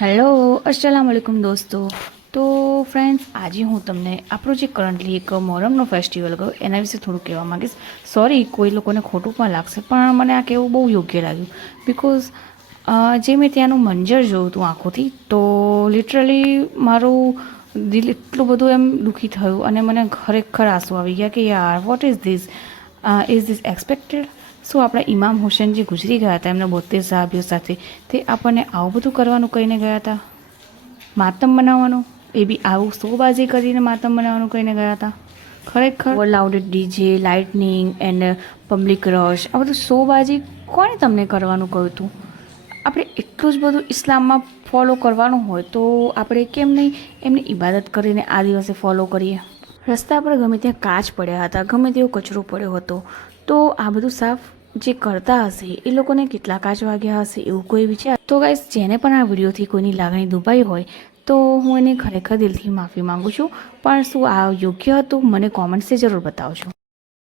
Hello અસ્સલામ વાલેકુમ દોસ્તો. તો friends, આજે હું તમને આપણો જે કરન્ટલી એક મોહરમનો ફેસ્ટિવલ ગયો એના વિશે થોડું કહેવા માગીશ. સોરી, કોઈ લોકોને ખોટું પણ લાગશે, પણ મને આ કહેવું બહુ યોગ્ય લાગ્યું. બિકોઝ જે મેં ત્યાંનું મંજર જોયું હતું આંખોથી, તો લિટરલી મારું દિલ એટલું બધું એમ દુઃખી થયું અને મને ખરેખર આંસુ આવી ગયા કે યાર, વોટ ઇઝ ધીસ એક્સપેક્ટેડ. શું આપણા ઇમામ હુસેન જે ગુજરી ગયા હતા એમના 72 સાહેબીઓ સાથે, તે આપણને આવું બધું કરવાનું કહીને ગયા હતા? માતમ બનાવવાનું, એ બી આવું શોબાજી કરીને માતમ બનાવવાનું કહીને ગયા હતા? ખરેખર loud DJ, lightning and public rush, આ બધું શોબાજી કોણે તમને કરવાનું કહ્યું હતું? આપણે એટલું જ બધું ઇસ્લામમાં ફોલો કરવાનું હોય તો આપણે કેમ નહીં એમની ઇબાદત કરીને આ દિવસે ફોલો કરીએ? રસ્તા પર ગમે ત્યાં કાચ પડ્યા હતા, ગમે તેવો કચરો પડ્યો હતો, તો આ બધું સાફ જે કરતા હશે એ લોકોને કેટલા કાચ વાગ્યા હશે એવું કોઈ વિચાર? તો ગાઈસ, જેને પણ આ વિડીયોથી કોઈની લાગણી દુભાઈ હોય તો હું એને ખરેખર દિલથી માફી માગું છું. પણ શું આ યોગ્ય હતું? મને કોમેન્ટ્સથી જરૂર બતાવજો.